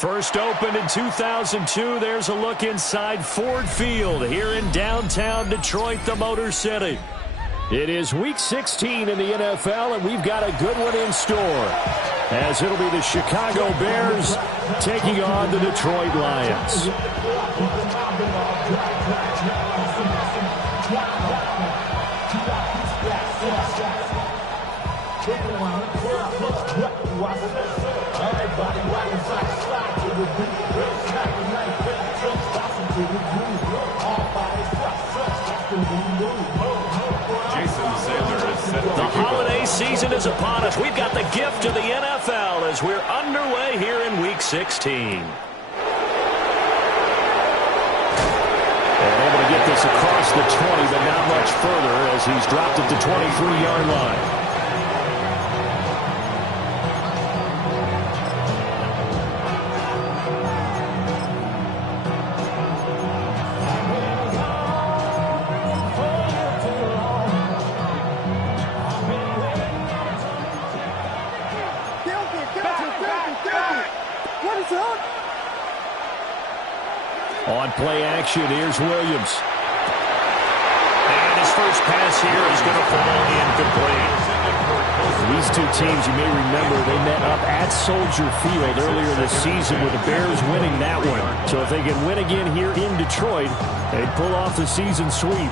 First opened in 2002, there's a look inside Ford Field here in downtown Detroit, the Motor City. It is Week 16 in the NFL, and we've got a good one in store, as it'll be the Chicago Bears taking on the Detroit Lions. The holiday season is upon us. We've got the gift of the NFL as we're underway here in Week 16. And able to get this across the 20, but not much further as he's dropped it to 23-yard line. On play action, here's Williams. And his first pass here is going to fall incomplete. These two teams, you may remember, they met up at Soldier Field earlier this season with the Bears winning that one. So if they can win again here in Detroit, they'd pull off the season sweep.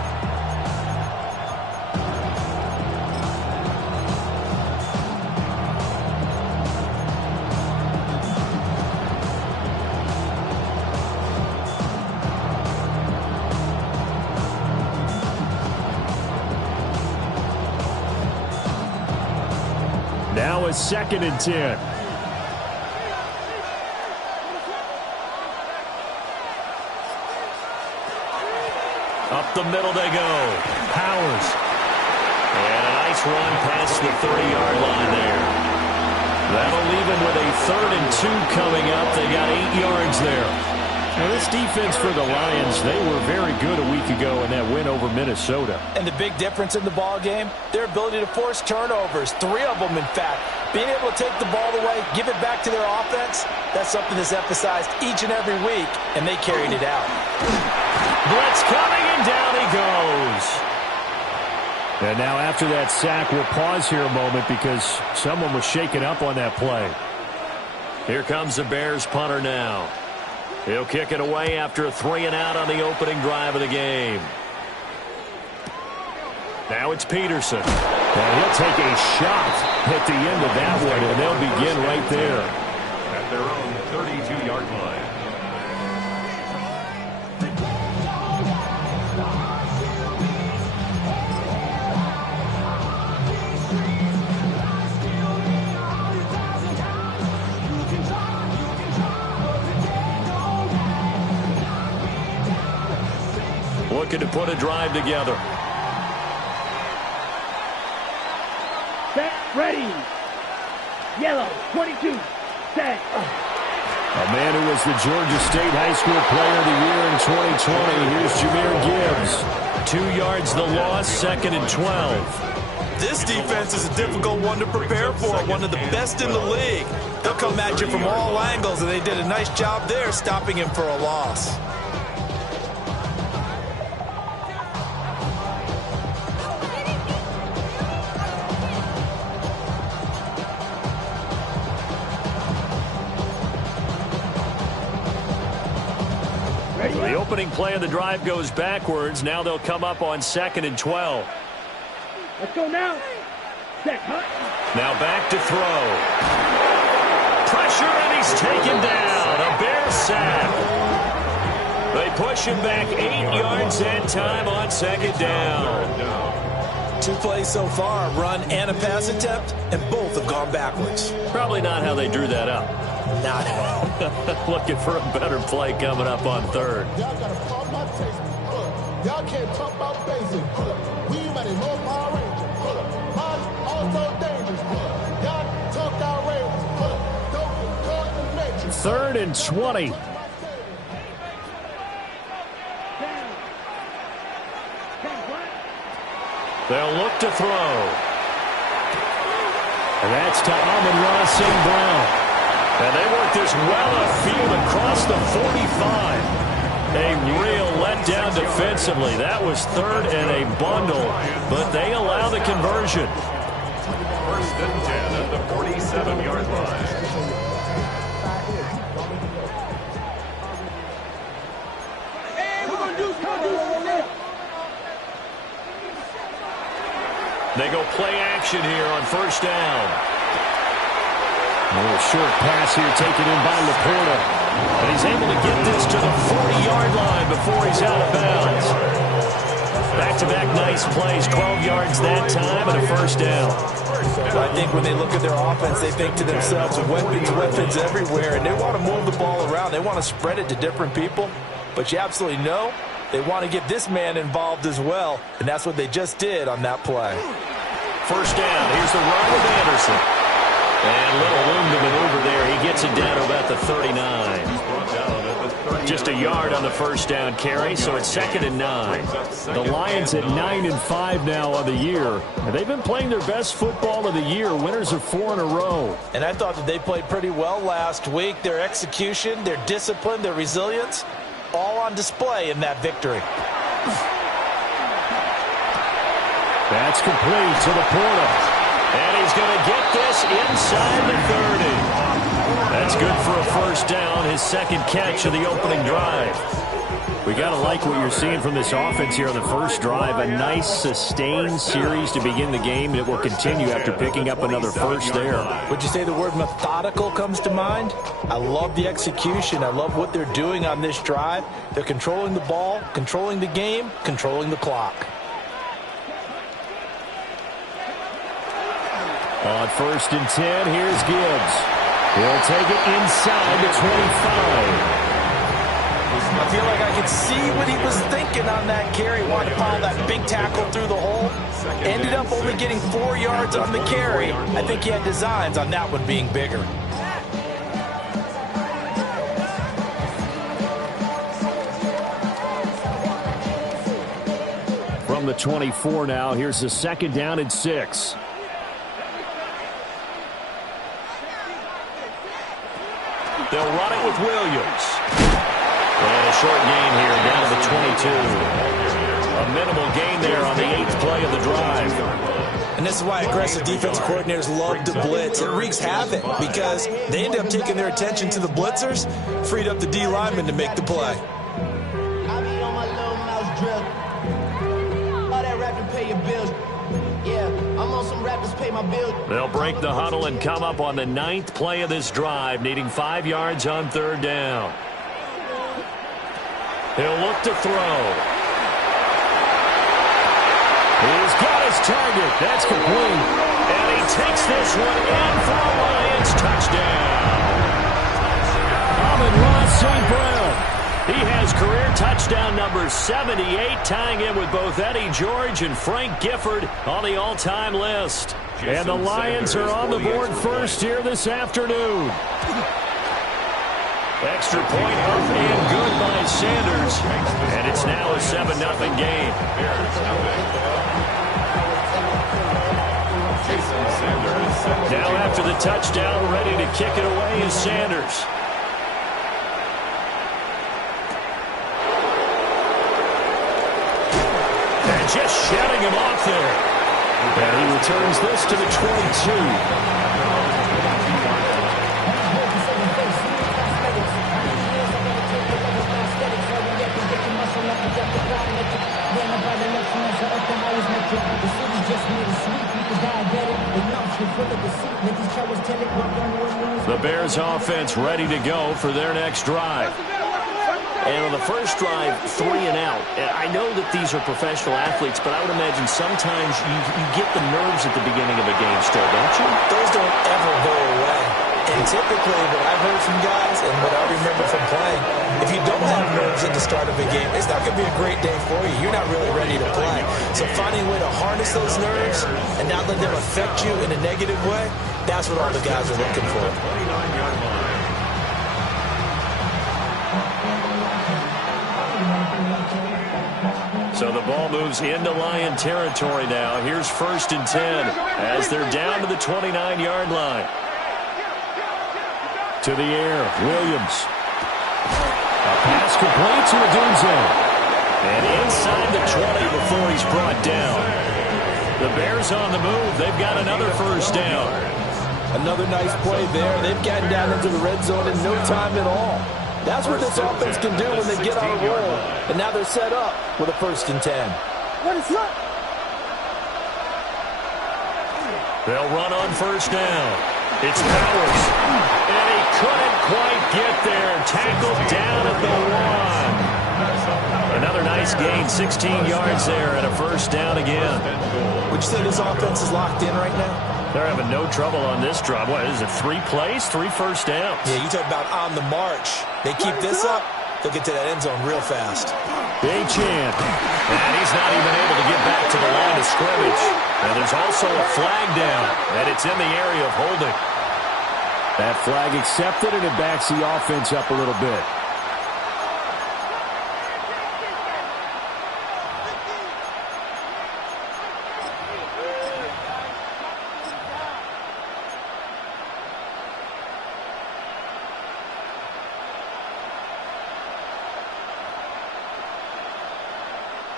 Now a 2nd and 10. Up the middle they go. Powers. And a nice run past the 30-yard line there. That'll leave him with a 3rd and 2 coming up. They got 8 yards there. Now, this defense for the Lions, they were very good a week ago in that win over Minnesota. And the big difference in the ball game, their ability to force turnovers, 3 of them, in fact. Being able to take the ball away, give it back to their offense, that's something that's emphasized each and every week, and they carried it out. Blitz coming, and down he goes. And now after that sack, we'll pause here a moment because someone was shaken up on that play. Here comes the Bears punter now. He'll kick it away after a 3-and-out on the opening drive of the game. Now it's Peterson. And he'll take a shot at the end of that one, and they'll begin right there. At their own 32-yard line. Looking to put a drive together. Set, ready. Yellow, 22, set. A man who was the Georgia State High School Player of the Year in 2020. Here's Jahmyr Gibbs. 2 yards the loss, 2nd and 12. This defense is a difficult one to prepare for, one of the best in the league. They'll come at you from all angles, and they did a nice job there stopping him for a loss. The opening play of the drive goes backwards. Now they'll come up on 2nd and 12. Let's go now. Set, huh? Now back to throw. Pressure, and he's taken down. A Bear sack. They push him back 8 yards that time on 2nd down. 2 plays so far, a run and a pass attempt, and both have gone backwards. Probably not how they drew that up. Not at all. Looking for a better play coming up on 3rd. Y'all gotta pump my taste. Y'all can't talk about basic. We mighty low Power Rangers. Mine also dangerous. Y'all talk outrageous. Don't get caught in the matrix. 3rd and 20. They'll look to throw. And that's to Amon-Ra St. Brown. And they work this well upfield across the 45. A real letdown defensively. That was 3rd and a bundle, but they allow the conversion. 1st and 10 at the 47-yard line. They go play action here on 1st down. A little short pass here taken in by Laporta. And he's able to get this to the 40-yard line before he's out of bounds. Back-to-back nice plays, 12 yards that time, and a 1st down. I think when they look at their offense, they think to themselves, weapons everywhere, and they want to move the ball around. They want to spread it to different people. But you absolutely know they want to get this man involved as well, and that's what they just did on that play. 1st down. Here's the run with Anderson. And little room to maneuver there. He gets it down to about the 39. Just a yard on the 1st down carry, so it's 2nd and 9. The Lions at 9-5 now on the year. And they've been playing their best football of the year. Winners of 4 in a row. And I thought that they played pretty well last week. Their execution, their discipline, their resilience, all on display in that victory. That's complete to Laporta. And he's going to get this inside the 30. That's good for a 1st down, his 2nd catch of the opening drive. We got to like what you're seeing from this offense here on the 1st drive. A nice sustained series to begin the game, and it will continue after picking up another 1st there. Would you say the word methodical comes to mind? I love the execution. I love what they're doing on this drive. They're controlling the ball, controlling the game, controlling the clock. On 1st and 10, here's Gibbs. He'll take it inside the 25. I feel like I could see what he was thinking on that carry. Wanted to follow that big tackle through the hole. Ended up only getting 4 yards on the carry. I think he had designs on that one being bigger. From the 24 now, here's the 2nd down and 6. They'll run it with Williams. And a short gain here down to the 22. A minimal gain there on the 8th play of the drive. And this is why aggressive defensive coordinators love to blitz. It wreaks havoc because they end up taking their attention to the blitzers, freed up the D lineman to make the play. I be on my little mouse drill. All that rapping pay your bills. Yeah, I'm on some rappers pay my bills. They'll break the huddle and come up on the 9th play of this drive, needing 5 yards on 3rd down. He'll look to throw. He's got his target. That's complete. And he takes this one in for a Lions touchdown. Amon-Ra St. Brown. He has career touchdown number 78, tying in with both Eddie George and Frank Gifford on the all-time list. And the Lions are on the board first here this afternoon. Extra point up and good by Sanders. And it's now a 7-0 game. Now after the touchdown, ready to kick it away is Sanders. And just shutting him off there. And he returns this to the 22. The Bears offense ready to go for their next drive. And on the first drive, 3 and out. And I know that these are professional athletes, but I would imagine sometimes you get the nerves at the beginning of a game still, don't you? Those don't ever go away. And typically, what I've heard from guys and what I remember from playing, if you don't have nerves at the start of a game, it's not going to be a great day for you. You're not really ready to play. So finding a way to harness those nerves and not let them affect you in a negative way, that's what all the guys are looking for. So the ball moves into Lion territory now. Here's 1st and 10 as they're down to the 29-yard line. To the air, Williams. A pass complete to Odunze. And inside the 20 before he's brought down. The Bears on the move. They've got another 1st down. Another nice play there. They've gotten down into the red zone in no time at all. That's what this offense can do when they get on a roll. And now they're set up with a 1st and 10. What is up? They'll run on 1st down. It's Powers. And he couldn't quite get there. Tackled down at the 1. Another nice gain, 16 yards there and a 1st down again. Would you say this offense is locked in right now? They're having no trouble on this drive. What is it, 3 plays, 3 first downs? Yeah, you talk about on the march. They keep this up, they'll get to that end zone real fast. Achane. And he's not even able to get back to the line of scrimmage. And there's also a flag down, and it's in the area of holding. That flag accepted, and it backs the offense up a little bit.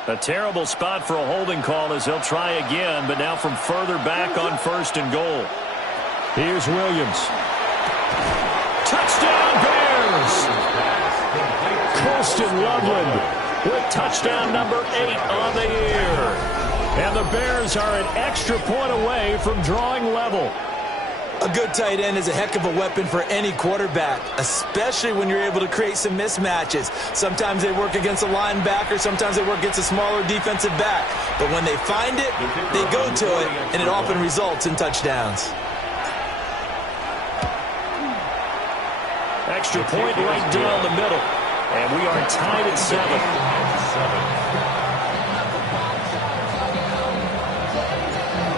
A terrible spot for a holding call as he'll try again, but now from further back on 1st and goal. Here's Williams. Touchdown Bears! Colston Loveland with touchdown number 8 on the year. And the Bears are an extra point away from drawing level. A good tight end is a heck of a weapon for any quarterback, especially when you're able to create some mismatches. Sometimes they work against a linebacker, sometimes they work against a smaller defensive back. But when they find it, they go to it, and it often results in touchdowns. Extra point right down the middle. And we are tied at 7.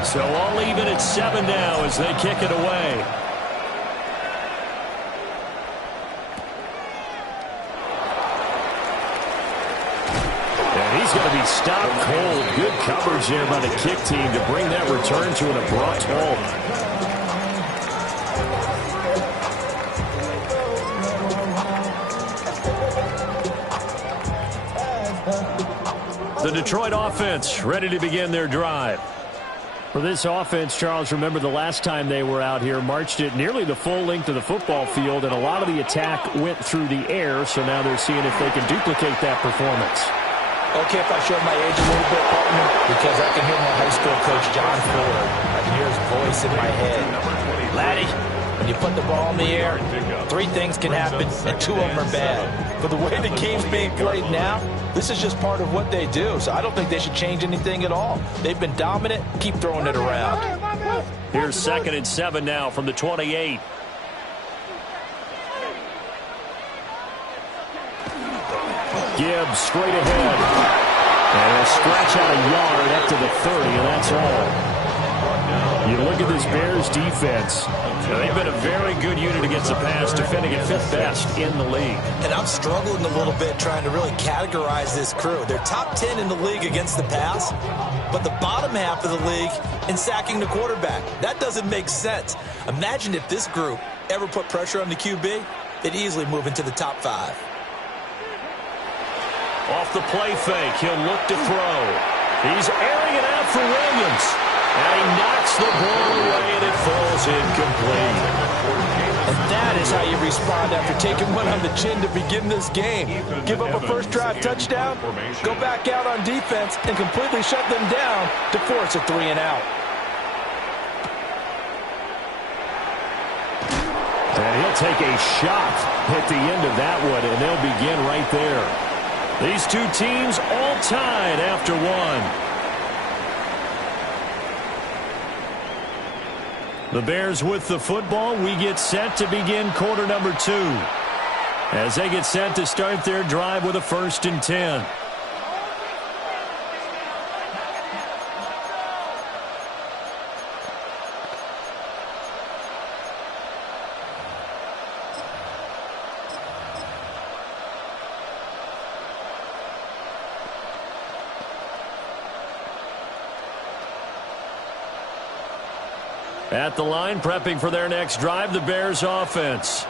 So all even at 7 now as they kick it away. And he's going to be stopped cold. Good coverage there by the kick team to bring that return to an abrupt halt. The Detroit offense ready to begin their drive. For this offense, Charles, remember the last time they were out here, marched it nearly the full length of the football field, and a lot of the attack went through the air, so now they're seeing if they can duplicate that performance. Okay, if I show my age a little bit, partner, because I can hear my high school coach, John Ford. I can hear his voice in my head. Laddie, when you put the ball in the air, 3 things can happen, and 2 of them are bad. But the way the game's being played now, this is just part of what they do, so I don't think they should change anything at all. They've been dominant. Keep throwing it around. Here's 2nd and 7 now from the 28. Gibbs straight ahead. And he'll stretch out a yard up to the 30, and that's all. You look at this Bears defense. They've been a very good unit against the pass, defending at 5th best in the league. And I'm struggling a little bit trying to really categorize this crew. They're top 10 in the league against the pass, but the bottom half of the league in sacking the quarterback. That doesn't make sense. Imagine if this group ever put pressure on the QB, they'd easily move into the top 5. Off the play fake, he'll look to throw. He's airing it out for Williams. And he knocks the ball away, and it falls incomplete. And that is how you respond after taking one on the chin to begin this game. Give up a first drive touchdown, go back out on defense, and completely shut them down to force a 3 and out. And he'll take a shot at the end of that one, and they'll begin right there. These 2 teams all tied after 1. The Bears with the football. We get set to begin quarter number 2 as they get set to start their drive with a 1st and 10. At the line, prepping for their next drive, the Bears offense.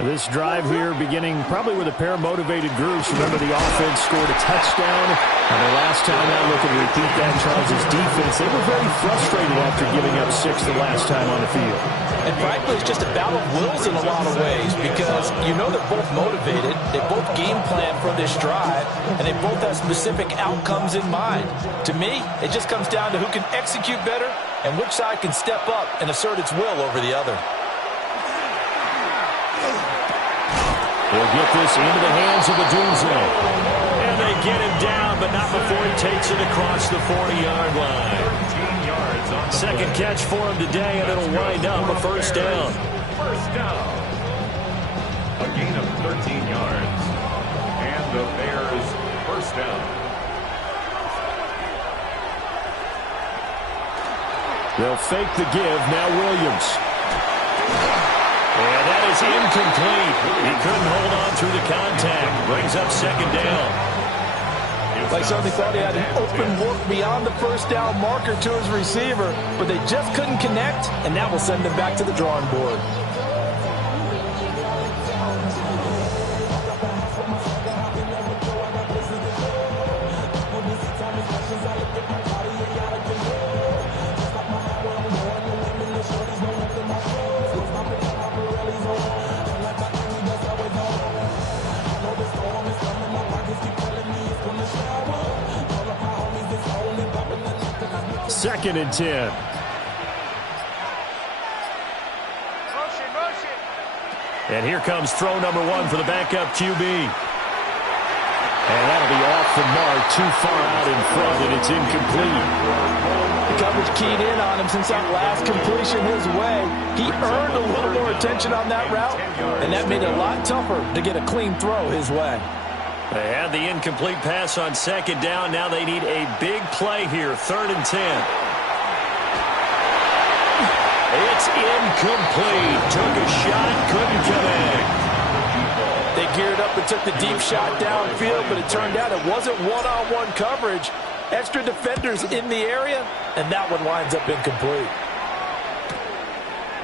This drive here beginning probably with a pair of motivated groups. Remember, the offense scored a touchdown. And the last time out, looking to repeat that, Charles' defense, they were very frustrated after giving up 6 the last time on the field. And frankly, it's just a battle of wills in a lot of ways because you know they're both motivated. They both game plan for this drive, and they both have specific outcomes in mind. To me, it just comes down to who can execute better and which side can step up and assert its will over the other. They'll get this into the hands of Odunze. And they get him down, but not before he takes it across the 40-yard line. 13 yards on the 2nd catch for him today, and it'll wind up a 1st down. 1st down. A gain of 13 yards. And the Bears 1st down. They'll fake the give. Now Williams. And that is incomplete. He couldn't hold on through the contact. Brings up 2nd down. Like somebody thought he had an open look beyond the 1st down marker to his receiver, but they just couldn't connect, and that will send them back to the drawing board. Second and 10. And here comes throw number 1 for the backup QB. And that'll be off off the mark, too far out in front, and it's incomplete. The coverage keyed in on him since that last completion his way. He earned a little more attention on that route, and that made it a lot tougher to get a clean throw his way. They had the incomplete pass on second down. Now they need a big play here, 3rd and 10. It's incomplete. Took a shot, couldn't connect. They geared up and took the deep shot downfield, but it turned out it wasn't one-on-one coverage. Extra defenders in the area, and that one winds up incomplete.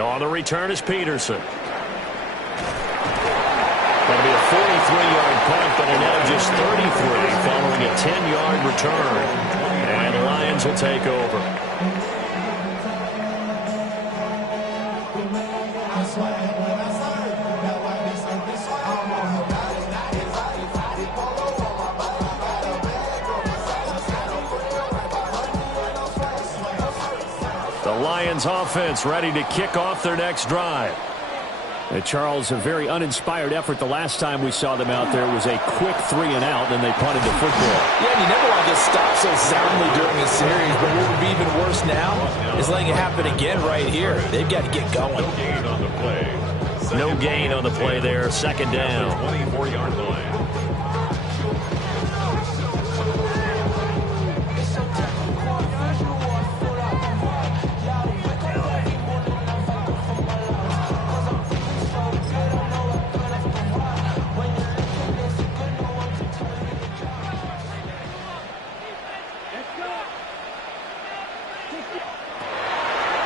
On the return is Peterson. Going to be a 43-yard punt, but are now just 33 following a 10-yard return. And the Lions will take over. The Lions offense ready to kick off their next drive. Charles, a very uninspired effort the last time we saw them out there. It was a quick 3-and-out, and they punted the football. Yeah, and you never want to get stopped so soundly during a series, but what would be even worse now is letting it happen again right here. They've got to get going. No gain on the play there. 2nd down. 24-yard line.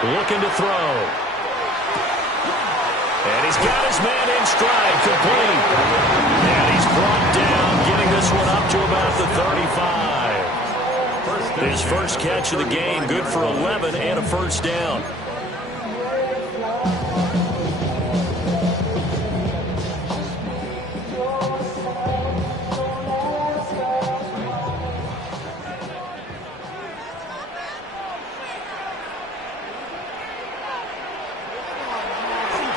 Looking to throw. And he's got his man in stride, complete. And he's brought down, getting this one up to about the 35. His first catch of the game, good for 11 and a first down.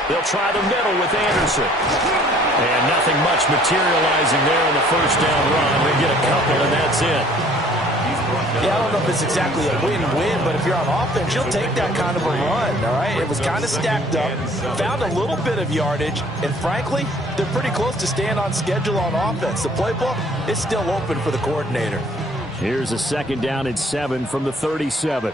They'll try the middle with Anderson. And nothing much materializing there on the first down run. They get a couple, and that's it. Yeah, I don't know if it's exactly a win-win, but if you're on offense, you'll take that kind of a run, all right? It was kind of stacked up, found a little bit of yardage, and frankly, they're pretty close to staying on schedule on offense. The playbook is still open for the coordinator. Here's a 2nd down and 7 from the 37.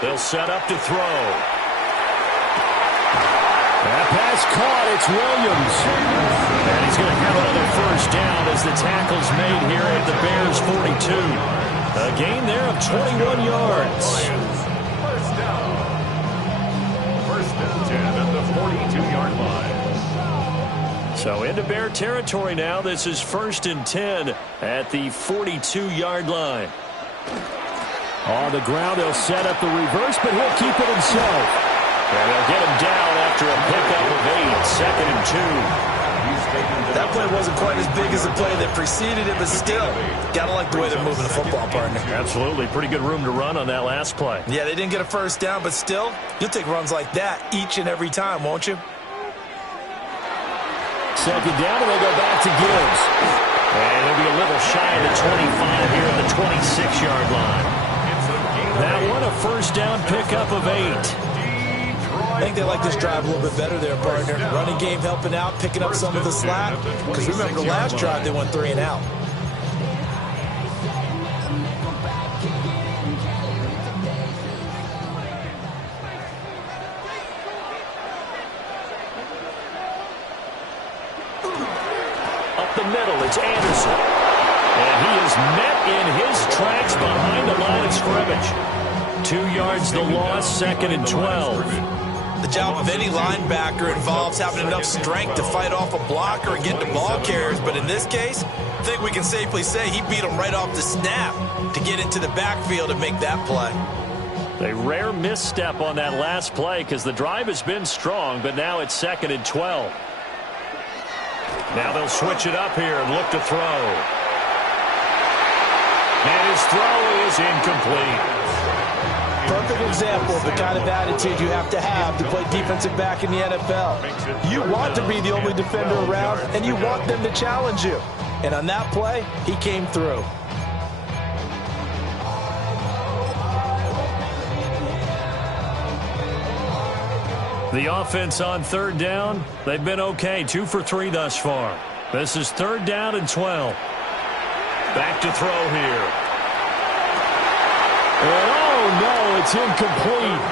They'll set up to throw. That pass caught. It's Williams. And he's going to have another first down as the tackle's made here at the Bears' 42. A gain there of 21 yards. First down. First and 10 at the 42-yard line. So into Bear territory now. This is 1st and 10 at the 42-yard line. On the ground, they'll set up the reverse, but he'll keep it himself. And they'll get him down after a pickup of 8, 2nd and 2. That play wasn't quite as big as the play that preceded it, but still, got to like the way they're moving the football, partner. Absolutely. Pretty good room to run on that last play. Yeah, they didn't get a first down, but still, you'll take runs like that each and every time, won't you? 2nd down, and they go back to Gibbs. And they'll be a little shy of the 25 here at the 26-yard line. That one, a first down pickup of 8. I think they like this drive a little bit better there, partner. Running game helping out, picking up some of the slack. Because remember, the last drive, they went 3-and-out. Up the middle, it's Anderson. And he is met in his tracks behind the line of scrimmage. 2 yards the loss, 2nd and 12. The job of any linebacker involves having enough strength to fight off a blocker and get to ball carriers. But in this case, I think we can safely say he beat him right off the snap to get into the backfield and make that play. A rare misstep on that last play because the drive has been strong, but now it's 2nd and 12. Now they'll switch it up here and look to throw. And his throw is incomplete. Perfect example of the kind of attitude you have to play defensive back in the NFL. You want to be the only defender around, and you want them to challenge you. And on that play, he came through. The offense on third down, they've been okay. 2 for 3 thus far. This is 3rd down and 12. Back to throw here. And oh, no, it's incomplete.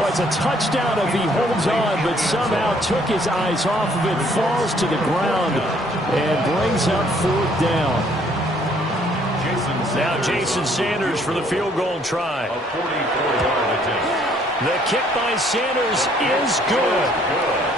Well, it's a touchdown if he holds on, but somehow took his eyes off of it, falls to the ground, and brings up 4th down. Now Jason Sanders for the field goal try. A 44-yard attempt. The kick by Sanders is good.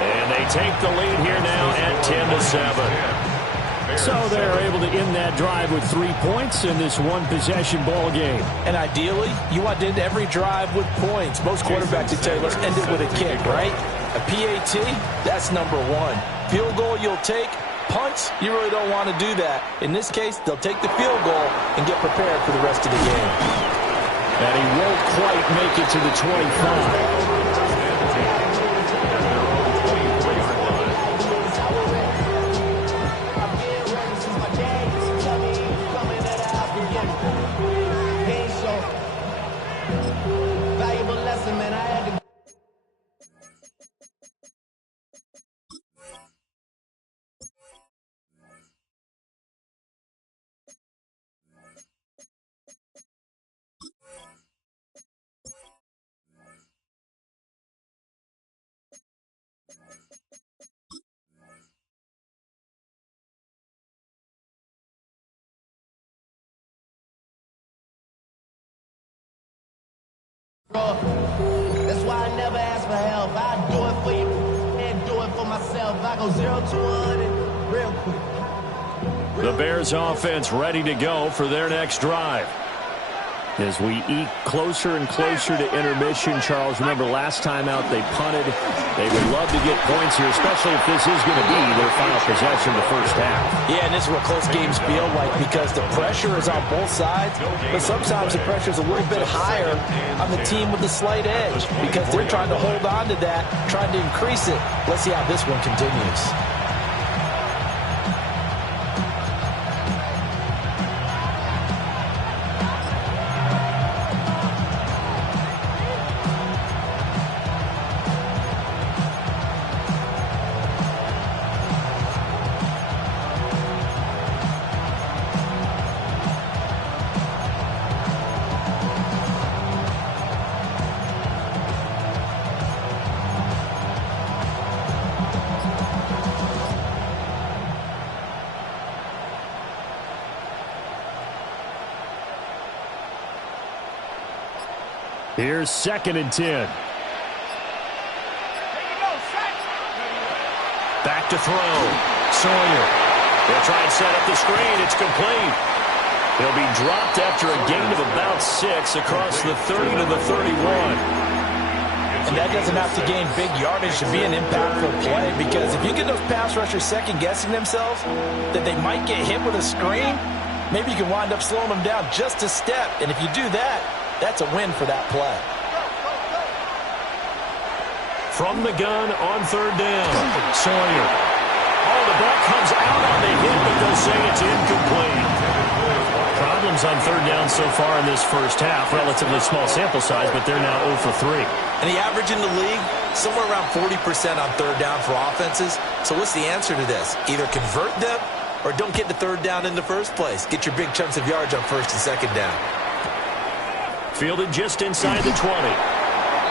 And they take the lead here now at 10-7. So they're able to end that drive with 3 points in this one-possession ball game. And ideally, you want to end every drive with points. Most quarterbacks would tell you, let's end it with a kick, right? A PAT, that's number 1. Field goal you'll take. Punts, you really don't want to do that. In this case, they'll take the field goal and get prepared for the rest of the game. And he won't quite make it to the 25. That's why I never ask for help. I do it for you and do it for myself. I go 0 to 100 real quick. The Bears offense ready to go for their next drive. As we eke closer and closer to intermission, Charles, remember last time out they punted. They would love to get points here, especially if this is going to be their final possession of the first half. Yeah, and this is what close games feel like because the pressure is on both sides, but sometimes the pressure is a little bit higher on the team with the slight edge because they're trying to hold on to that, trying to increase it. Let's see how this one continues. Here's 2nd and 10. Back to throw. Sawyer. They'll try and set up the screen. It's complete. He'll be dropped after a gain of about 6 across the 30 to the 31. And that doesn't have to gain big yardage to be an impactful play because if you get those pass rushers second-guessing themselves that they might get hit with a screen, maybe you can wind up slowing them down just a step. And if you do that, that's a win for that play. From the gun on 3rd down. Sawyer. Oh, the ball comes out on the hit, but they'll say it's incomplete. Problems on 3rd down so far in this first half. Relatively small sample size, but they're now 0 for 3. And the average in the league, somewhere around 40% on 3rd down for offenses. So what's the answer to this? Either convert them or don't get to 3rd down in the first place. Get your big chunks of yards on 1st and 2nd down. Fielded just inside the 20.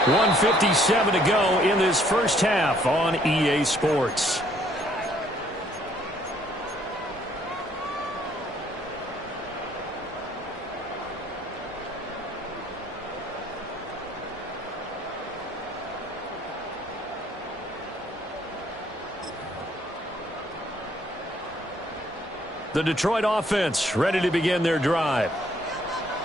1:57 to go in this first half on EA Sports. The Detroit offense ready to begin their drive.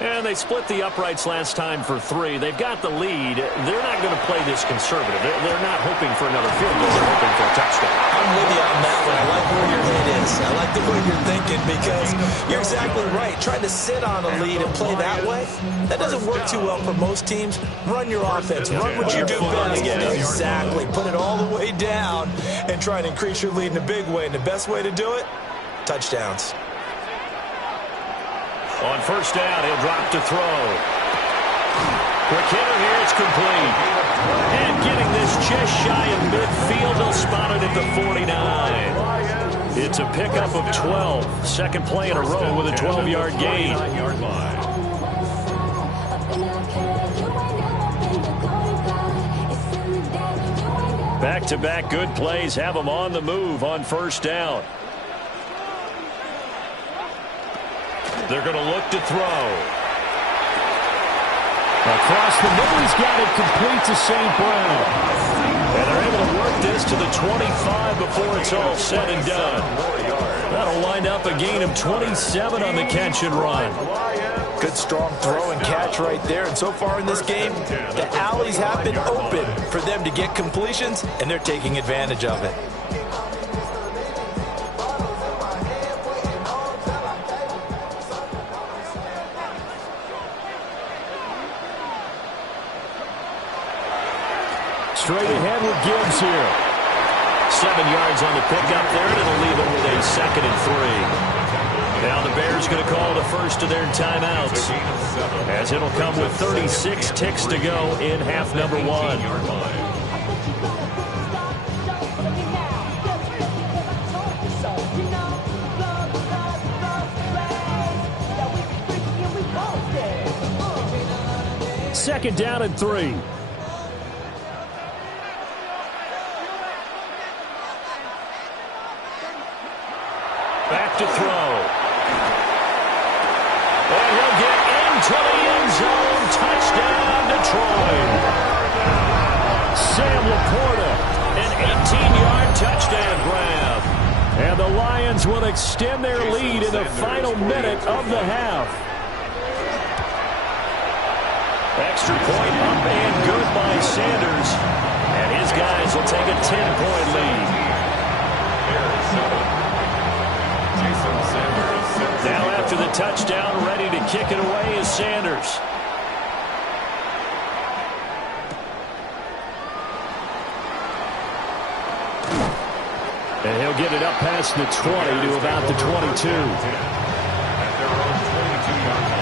And they split the uprights last time for 3. They've got the lead. They're not going to play this conservative. They're not hoping for another field goal. They're hoping for a touchdown. I'm with you on that one. I like where your head is. I like the way you're thinking because you're exactly right. Trying to sit on a lead and play that way, that doesn't work too well for most teams. Run your offense. Run what you do best. Exactly. Put it all the way down and try and increase your lead in a big way. And the best way to do it, touchdowns. On first down, he'll drop to throw. Quick hitter here, it's complete. And getting this just shy of midfield, he'll spot it at the 49. It's a pickup of 12. Second play in a row with a 12-yard gain. Back-to-back good plays have them on the move on first down. They're going to look to throw. Across the middle, he's got it complete to St. Brown. And they're able to work this to the 25 before it's all said and done. That'll wind up a gain of 27 on the catch and run. Good strong throw and catch right there. And so far in this game, the alleys have been open for them to get completions, and they're taking advantage of it. Straight ahead with Gibbs here. 7 yards on the pickup there, and it'll leave them with a 2nd and 3. Now the Bears going to call the first of their timeouts, as it'll come with 36 ticks to go in half number 1. Second down and 3. Back to throw. And he'll get into the end zone. Touchdown, Detroit. Sam Laporta, an 18-yard touchdown grab. And the Lions will extend their lead in the final minute of the half. Extra point up and good by Sanders. And his guys will take a 10-point lead. Now after the touchdown, ready to kick it away is Sanders. And he'll get it up past the 20 to about the 22. At their own 22-yard line.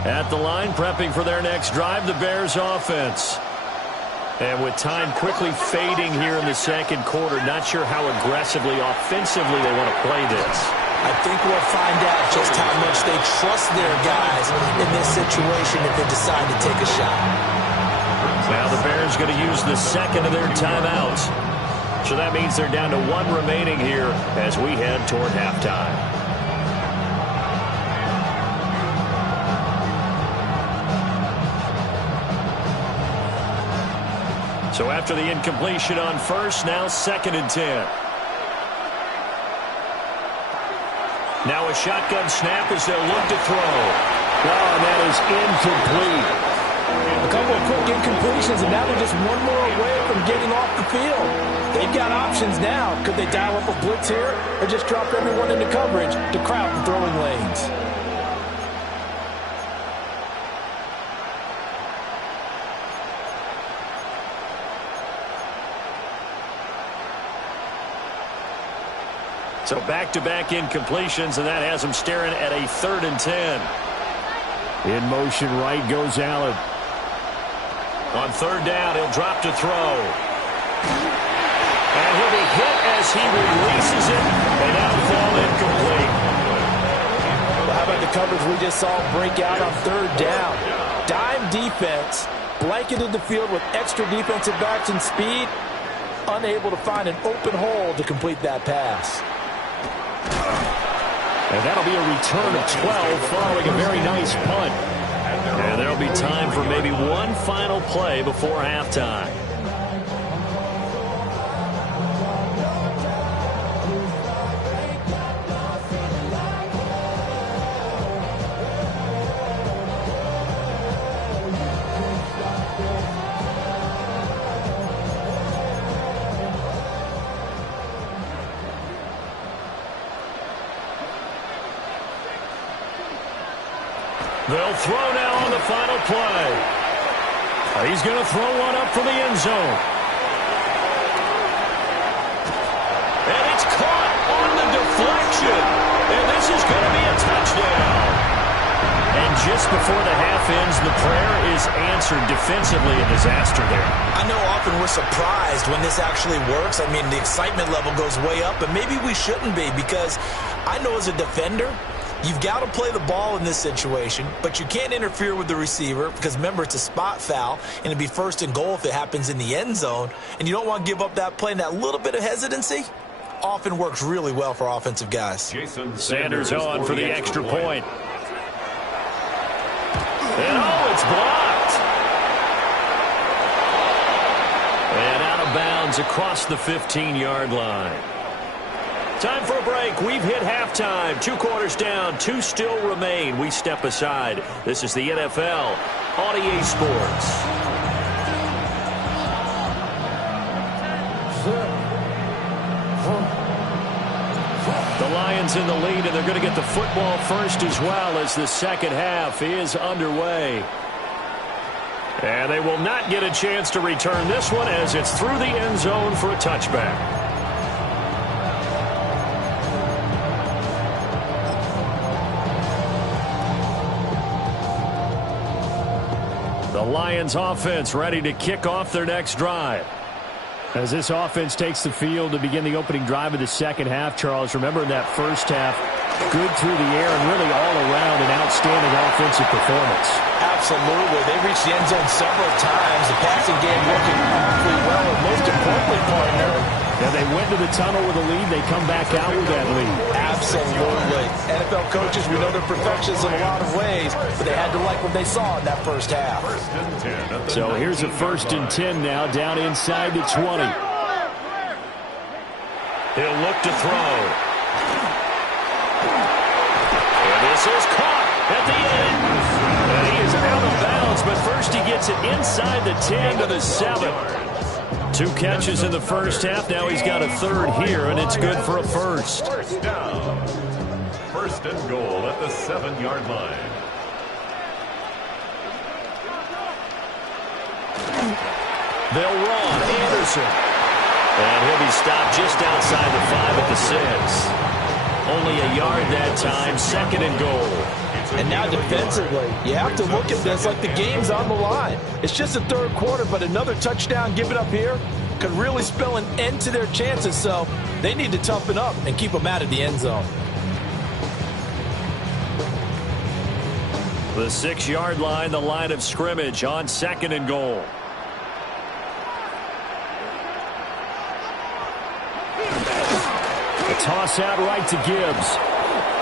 At the line, prepping for their next drive, the Bears offense. And with time quickly fading here in the second quarter, not sure how aggressively, offensively they want to play this. I think we'll find out just how much they trust their guys in this situation if they decide to take a shot. Now the Bears going to use the second of their timeouts. So that means they're down to 1 remaining here as we head toward halftime. So after the incompletion on first, now 2nd and 10. Now a shotgun snap as they'll look to throw. Oh, and that is incomplete. A couple of quick incompletions, and now they're just one more away from getting off the field. They've got options now. Could they dial up a blitz here or just drop everyone into coverage to crowd the throwing lanes? So back-to-back incompletions, and that has them staring at a 3rd and 10. In motion right goes Allen. On 3rd down, he'll drop to throw. And he'll be hit as he releases it, and that'll fall incomplete. Well, how about the coverage we just saw break out on third down? Dime defense, blanketed the field with extra defensive backs and speed, unable to find an open hole to complete that pass. And that'll be a return of 12 following a very nice punt. And there'll be time for maybe one final play before halftime. They'll throw now on the final play. He's going to throw one up for the end zone. And it's caught on the deflection. And this is going to be a touchdown. And just before the half ends, the prayer is answered. Defensively, a disaster there. I know often we're surprised when this actually works. I mean, the excitement level goes way up, but maybe we shouldn't be, because I know as a defender, you've got to play the ball in this situation, but you can't interfere with the receiver because, remember, it's a spot foul, and it'd be first and goal if it happens in the end zone, and you don't want to give up that play. And that little bit of hesitancy often works really well for offensive guys. Jason Sanders on for the extra point. And it's blocked. And out of bounds across the 15-yard line. Time for a break. We've hit halftime. 2 quarters down. 2 still remain. We step aside. This is the NFL on EA Sports. The Lions in the lead, and they're going to get the football first as well as the second half is underway. And they will not get a chance to return this one as it's through the end zone for a touchback. The Lions offense ready to kick off their next drive. As this offense takes the field to begin the opening drive of the second half, Charles, remember in that first half, good through the air and really all around an outstanding offensive performance. Absolutely. They reached the end zone several times. The passing game working awfully well, and most importantly, partner, and they went to the tunnel with a lead. They come back out with that lead. Absolutely. NFL coaches, we know they're perfectionists in a lot of ways, but they had to like what they saw in that first half. So here's a 1st and 10 now, down inside the 20. He'll look to throw. And this is caught at the end. And he is out of bounds, but first he gets it inside the 10 to the 7. 2 catches in the first half. Now he's got a 3rd here, and it's good for a first. First down. 1st and goal at the 7-yard line. They'll run Anderson. And he'll be stopped just outside the 5 at the 6. Only a yard that time, 2nd and goal. And now defensively, you have to look at this like the game's on the line. It's just the 3rd quarter, but another touchdown given up here could really spell an end to their chances. So they need to toughen up and keep them out of the end zone. The 6-yard line, the line of scrimmage on 2nd and goal. A toss out right to Gibbs.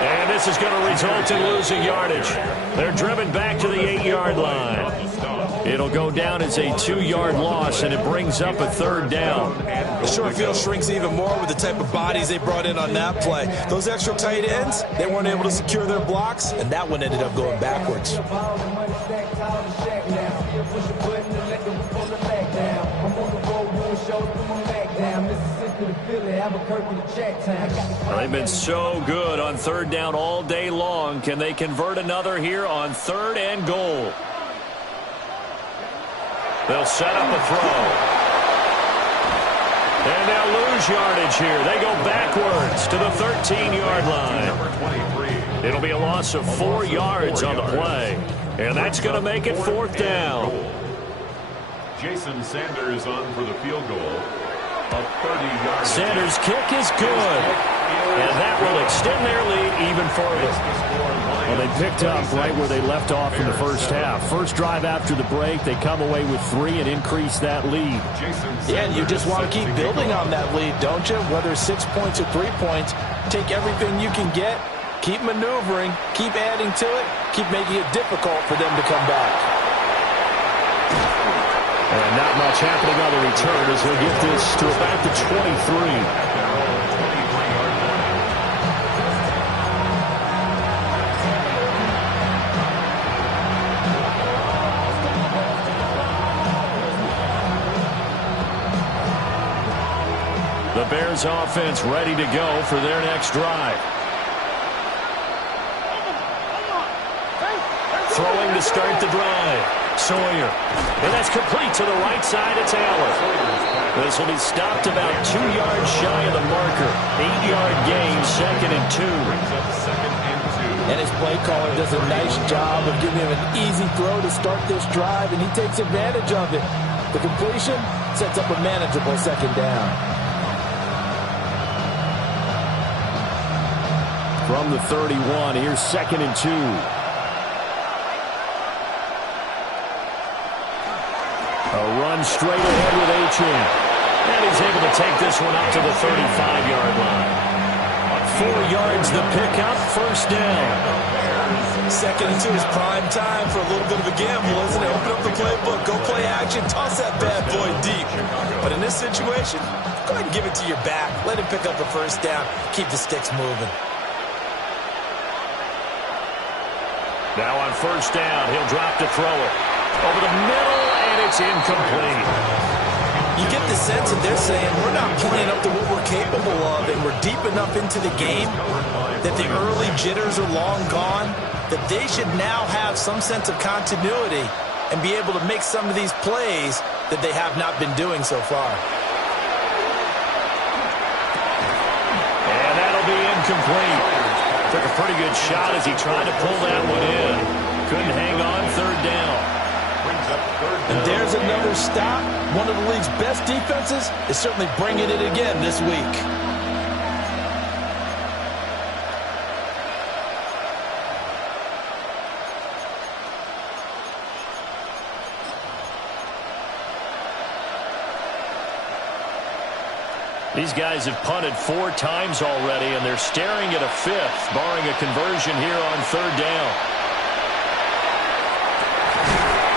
And this is going to result in losing yardage. They're driven back to the 8-yard line. It'll go down as a 2-yard loss, and it brings up a 3rd down. The short field shrinks even more with the type of bodies they brought in on that play. Those extra tight ends, they weren't able to secure their blocks, and that one ended up going backwards. They've been so good on 3rd down all day long. Can they convert another here on 3rd and goal? They'll set up a throw. And they'll lose yardage here. They go backwards to the 13-yard line. It'll be a loss of 4 yards on the play. And that's going to make it 4th down. Jason Sanders on for the field goal. A 30-yard. Sanders' kick is good. And that will extend their lead even further. Well, they picked up right where they left off in the first half. First drive after the break, they come away with 3 and increase that lead. Yeah, and you just want to keep building on that lead, don't you? Whether 6 points or 3 points, take everything you can get, keep maneuvering, keep adding to it, keep making it difficult for them to come back. And not much happening on the return as we get this to about the 23. The Bears offense ready to go for their next drive. Throwing to start the drive. Sawyer. And that's complete to the right side of Taylor. This will be stopped about 2 yards shy of the marker. 8-yard gain, 2nd and 2. And his play caller does a nice job of giving him an easy throw to start this drive, and he takes advantage of it. The completion sets up a manageable 2nd down. From the 31, here's 2nd and 2. A run straight ahead with Achane. And he's able to take this one up to the 35-yard line. 4 yards the pickup, 1st down. 2nd and 2 is prime time for a little bit of a gamble, isn't it? Open up the playbook, go play action, toss that bad boy deep. But in this situation, go ahead and give it to your back. Let him pick up a 1st down. Keep the sticks moving. Now on 1st down, he'll drop to throw it. Over the middle, and it's incomplete. You get the sense that they're saying we're not playing up to what we're capable of, and we're deep enough into the game that the early jitters are long gone, that they should now have some sense of continuity and be able to make some of these plays that they have not been doing so far. And that'll be incomplete. Took a pretty good shot as he tried to pull that one in. Couldn't hang on, 3rd down. And there's another stop. One of the league's best defenses is certainly bringing it again this week. These guys have punted 4 times already, and they're staring at a 5th, barring a conversion here on 3rd down.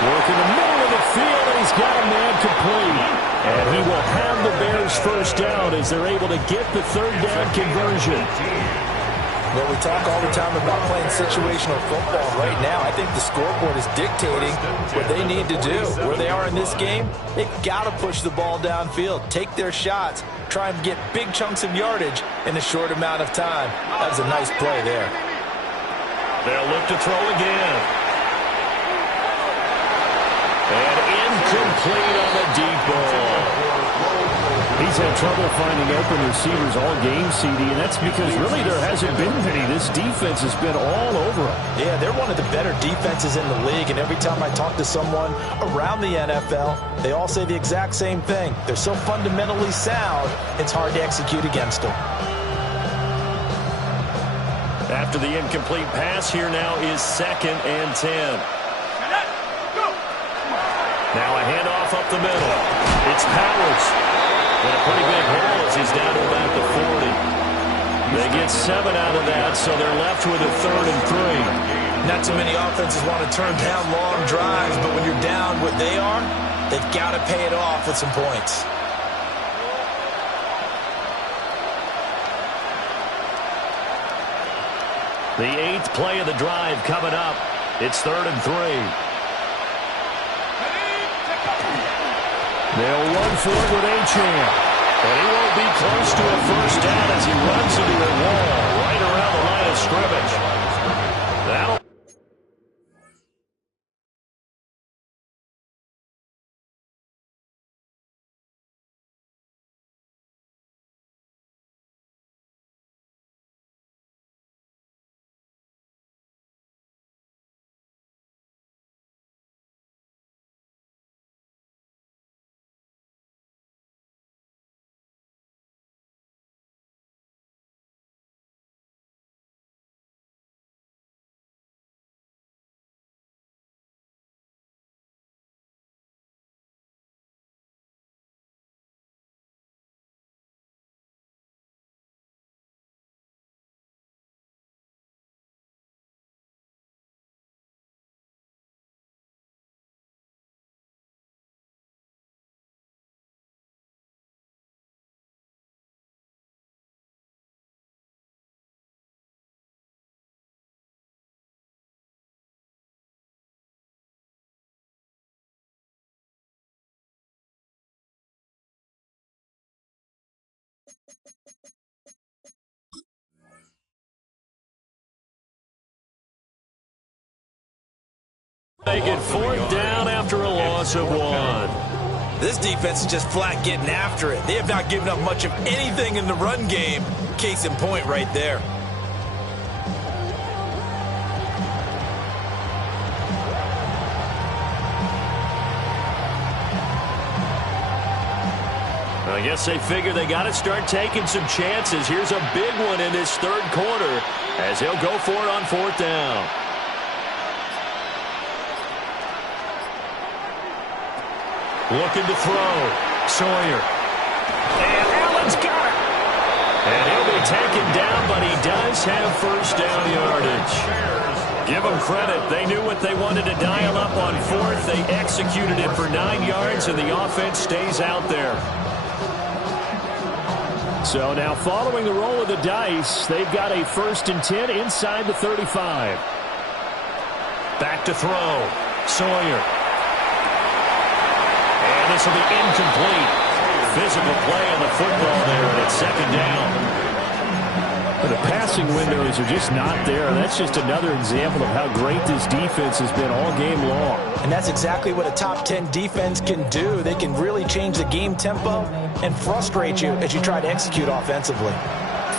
Work in the middle of the field, and he's got a man complete. And he will have the Bears 1st down as they're able to get the 3rd down conversion. Well, we talk all the time about playing situational football. Right now, I think the scoreboard is dictating what they need to do. Where they are in this game, they've got to push the ball downfield, take their shots, try and get big chunks of yardage in a short amount of time. That was a nice play there. They'll look to throw again. And incomplete on the deep ball. He's had trouble finding open receivers all game, CD, and that's because really there hasn't been many. This defense has been all over him. Yeah, they're one of the better defenses in the league, and every time I talk to someone around the NFL, they all say the exact same thing. They're so fundamentally sound, it's hard to execute against them. After the incomplete pass, here now is 2nd and 10. Now a handoff up the middle. It's Powers. And a pretty big hole as he's down to about the 40. They get 7 out of that, so they're left with a 3rd and 3. Not too many offenses want to turn down long drives, but when you're down what they are, they've got to pay it off with some points. The 8th play of the drive coming up. It's 3rd and 3. They'll run for it with Achane. And he won't be close to a 1st down as he runs into a wall right around the line of scrimmage. That'll Make it 4th down after a loss of 1. This defense is just flat getting after it. They have not given up much of anything in the run game. Case in point right there. I guess they figure they got to start taking some chances. Here's a big one in this 3rd quarter as he'll go for it on 4th down. Looking to throw. Sawyer. And Allen's got it. And he'll be taken down, but he does have 1st down yardage. Give them credit. They knew what they wanted to dial up on 4th. They executed it for 9 yards, and the offense stays out there. So now following the roll of the dice, they've got a 1st and 10 inside the 35. Back to throw. Sawyer. And this will be incomplete. Physical play on the football there, and it's 2nd down. But the passing windows are just not there. That's just another example of how great this defense has been all game long. And that's exactly what a top 10 defense can do. They can really change the game tempo and frustrate you as you try to execute offensively.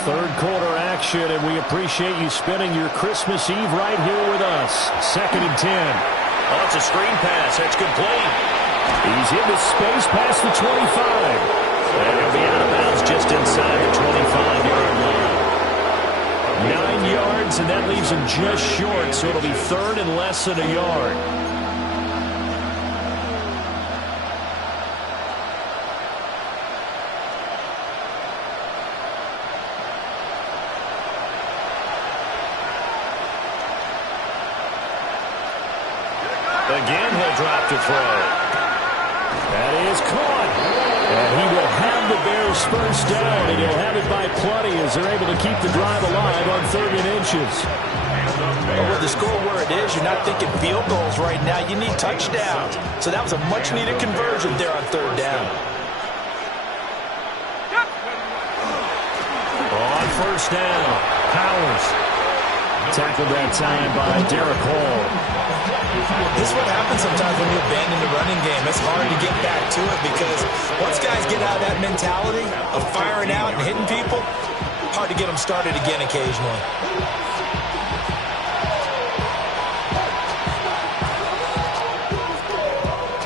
3rd quarter action, and we appreciate you spending your Christmas Eve right here with us. 2nd and 10. Oh, it's a screen pass. That's complete. He's into space past the 25. And he'll be out of bounds just inside the 25-yard line. 9 yards, and that leaves him just short, so it'll be 3rd and less than a yard. Again, he'll drop to throw. That is caught. And he will have the Bears 1st down, and he'll have it by plenty as they're able to keep the drive alive on 3rd and inches. But with the score where it is, you're not thinking field goals right now. You need touchdowns. So that was a much-needed conversion there on 3rd down. On 1st down, Powers. Tackled that time by Derek Hall. This is what happens sometimes when you abandon the running game. It's hard to get back to it because once guys get out of that mentality of firing out and hitting people, hard to get them started again occasionally.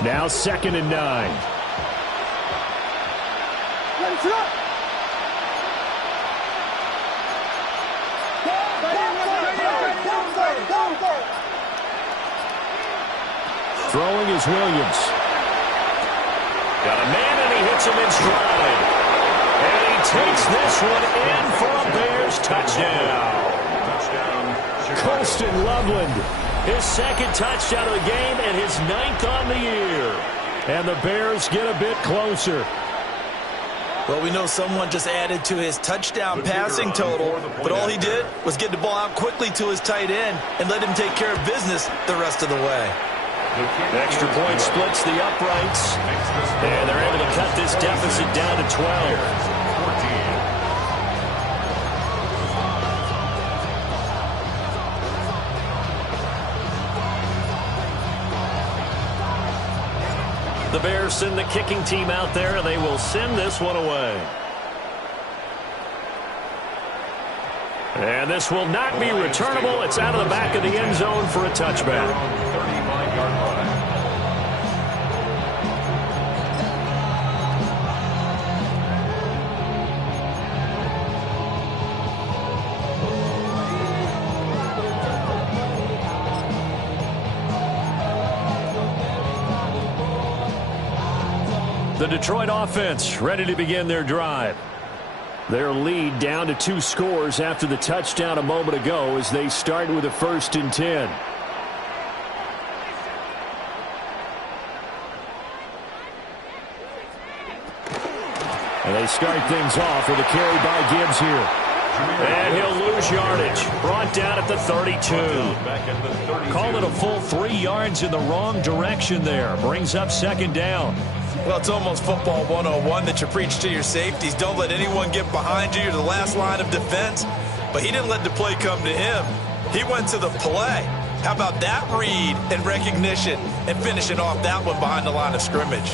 Now 2nd and 9. Throwing is Williams. Got a man, and he hits him in stride. And he takes this one in for a Bears touchdown. Colston Loveland, his 2nd touchdown of the game and his 9th on the year. And the Bears get a bit closer. Well, we know someone just added to his touchdown passing total, but all he did was get the ball out quickly to his tight end and let him take care of business the rest of the way. Extra point splits the uprights, and they're able to cut this deficit down to 12. The Bears send the kicking team out there, and they will send this one away. And this will not be returnable. It's out of the back of the end zone for a touchback. 39-yard line. The Detroit offense ready to begin their drive. Their lead down to 2 scores after the touchdown a moment ago as they start with a 1st and 10. And they start things off with a carry by Gibbs here. And he'll lose yardage. Brought down at the 32. Call it a full 3 yards in the wrong direction there. Brings up 2nd down. Well, it's almost football 101 that you preach to your safeties. Don't let anyone get behind you. You're the last line of defense. But he didn't let the play come to him. He went to the play. How about that read and recognition and finishing off that one behind the line of scrimmage?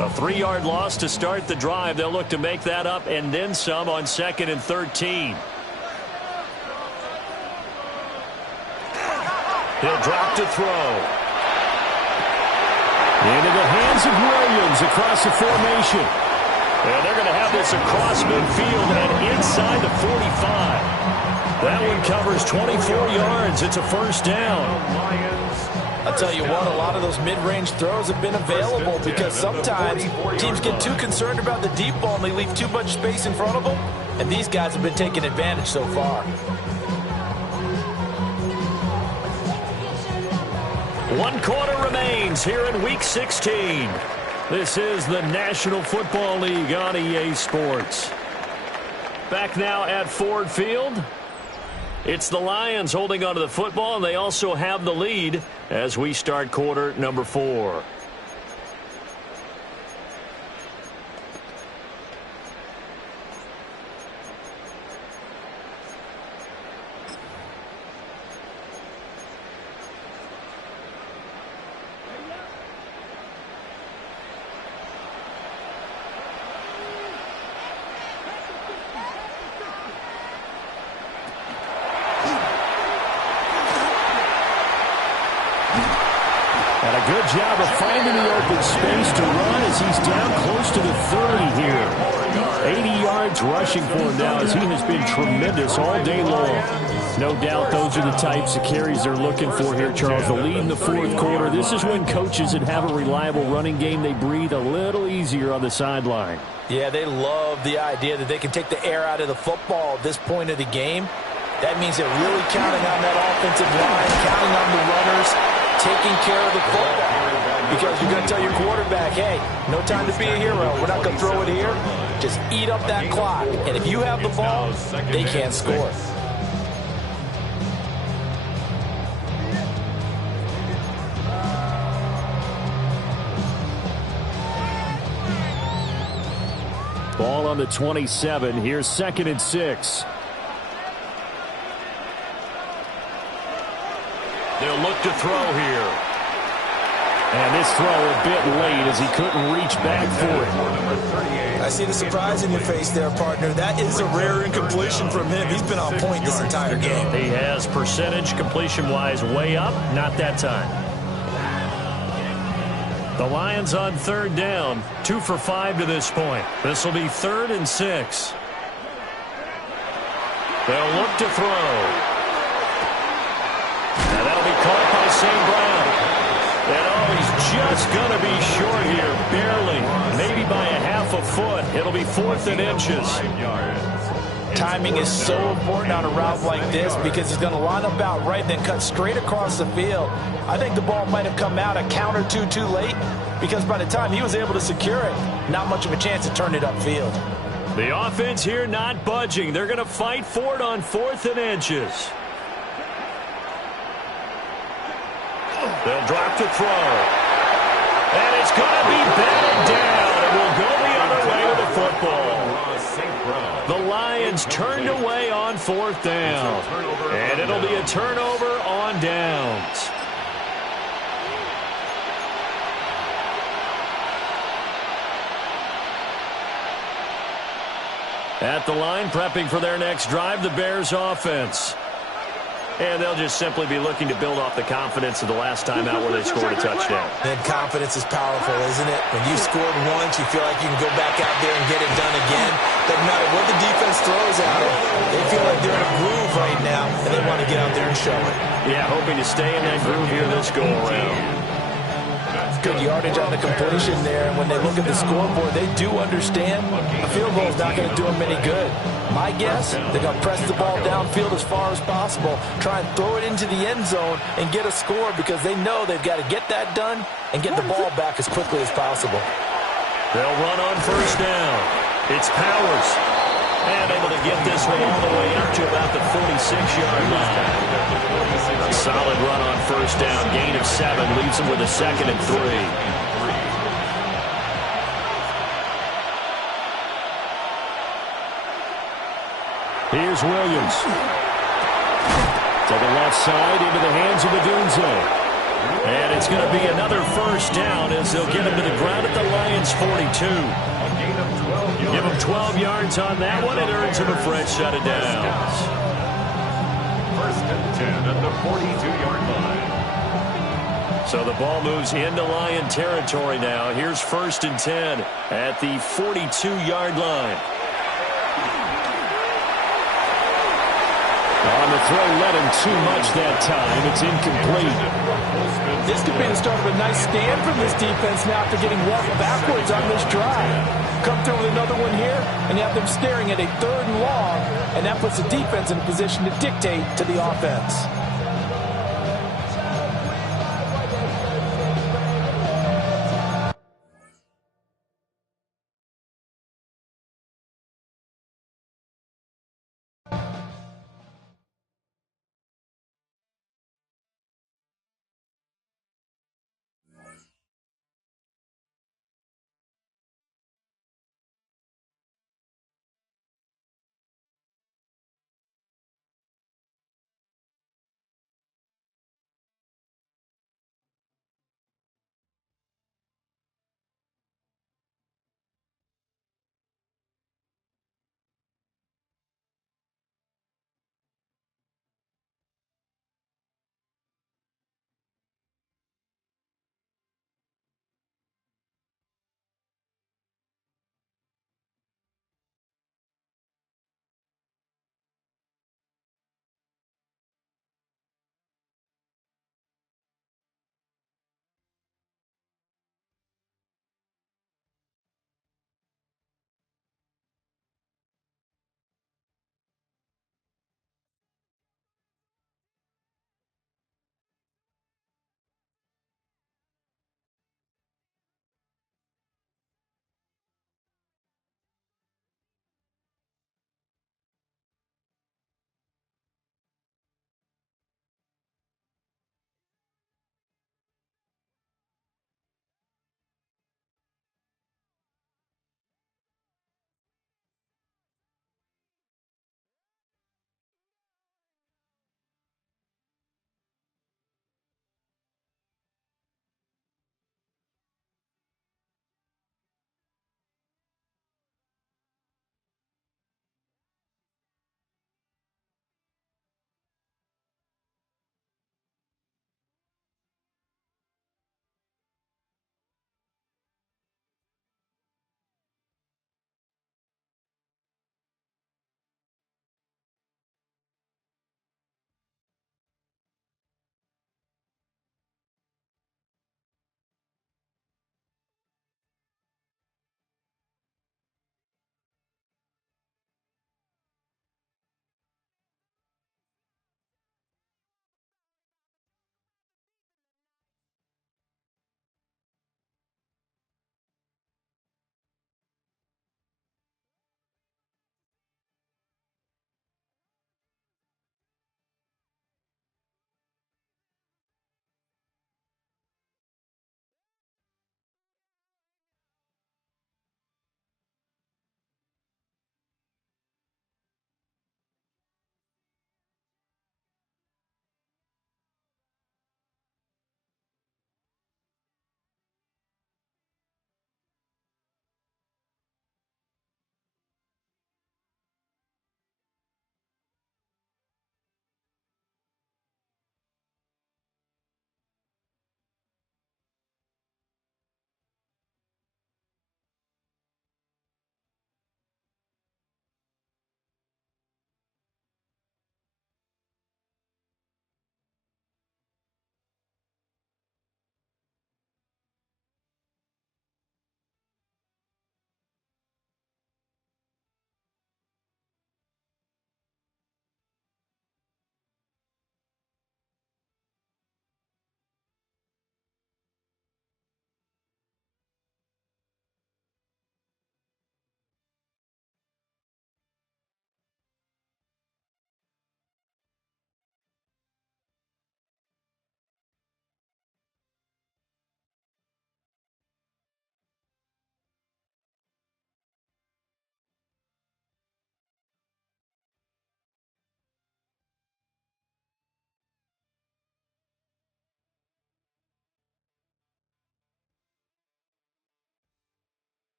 A 3-yard loss to start the drive. They'll look to make that up and then some on 2nd and 13. He'll drop to throw. Into the hands of Williams across the formation. And they're going to have this across midfield and inside the 45. That one covers 24 yards. It's a first down. I'll tell you what, a lot of those mid-range throws have been available because sometimes teams get too concerned about the deep ball and they leave too much space in front of them. And these guys have been taking advantage so far. 1 quarter remains here in Week 16. This is the National Football League on EA Sports. Back now at Ford Field. It's the Lions holding onto the football, and they also have the lead as we start quarter number 4. Good job of finding the open space to run as he's down close to the 30 here. 80 yards rushing for him now as he has been tremendous all day long. No doubt those are the types of carries they're looking for here, Charles. The lead in the 4th quarter. This is when coaches that have a reliable running game, they breathe a little easier on the sideline. Yeah, they love the idea that they can take the air out of the football at this point of the game. That means they're really counting on that offensive line, counting on the runners, taking care of the football. Because you're going to tell your quarterback, hey, no time to be a hero. We're not going to throw it here. Just eat up that clock. And if you have the ball, they can't score. Ball on the 27. Here's 2nd and 6. They'll look to throw here. And this throw a bit late as he couldn't reach back for it. I see the surprise in your face there, partner. That is a rare incompletion from him. He's been on point this entire game. He has percentage completion-wise way up. Not that time. The Lions on 3rd down. 2 for 5 to this point. This will be 3rd and 6. They'll look to throw. Now that'll be caught by St. Brown. And he's just going to be short here, barely, maybe by a half a foot. It'll be 4th and inches. Timing is so important on a route like this because he's going to line up out right and then cut straight across the field. I think the ball might have come out a count or two too late because by the time he was able to secure it, not much of a chance to turn it upfield. The offense here not budging. They're going to fight for it on 4th and inches. They'll drop to throw. And it's going to be batted down. It will go the other way to the football. The Lions turned away on 4th down. And it'll be a turnover on downs. At the line, prepping for their next drive, the Bears offense. And they'll just simply be looking to build off the confidence of the last time out where they scored a touchdown. And confidence is powerful, isn't it? When you scored once, you feel like you can go back out there and get it done again. Doesn't matter what the defense throws at them. They feel like they're in a groove right now, and they want to get out there and show it. Yeah, hoping to stay in that groove here this go-around. Good yardage on the completion there, and when they look at the scoreboard, they do understand a field goal is not going to do them any good. My guess, they're going to press the ball downfield as far as possible, try and throw it into the end zone and get a score because they know they've got to get that done and get the ball back as quickly as possible. They'll run on 1st down. It's Powers. And able to get this one all the way up to about the 46-yard line. A solid run on 1st down. Gain of 7 leaves them with a 2nd and 3. Here's Williams. To the left side, into the hands of Odunze. And it's going to be another first down as they'll get him to the ground at the Lions' 42. Give him 12 yards on that one. It earns him a fresh set of downs. First and 10 at the 42-yard line. So the ball moves into Lion territory now. Here's first and 10 at the 42-yard line. On the throw, let him too much that time. It's incomplete. This could be the start of a nice stand from this defense now after getting walked backwards on this drive. Come through with another one here, and you have them staring at a 3rd and long, and that puts the defense in a position to dictate to the offense.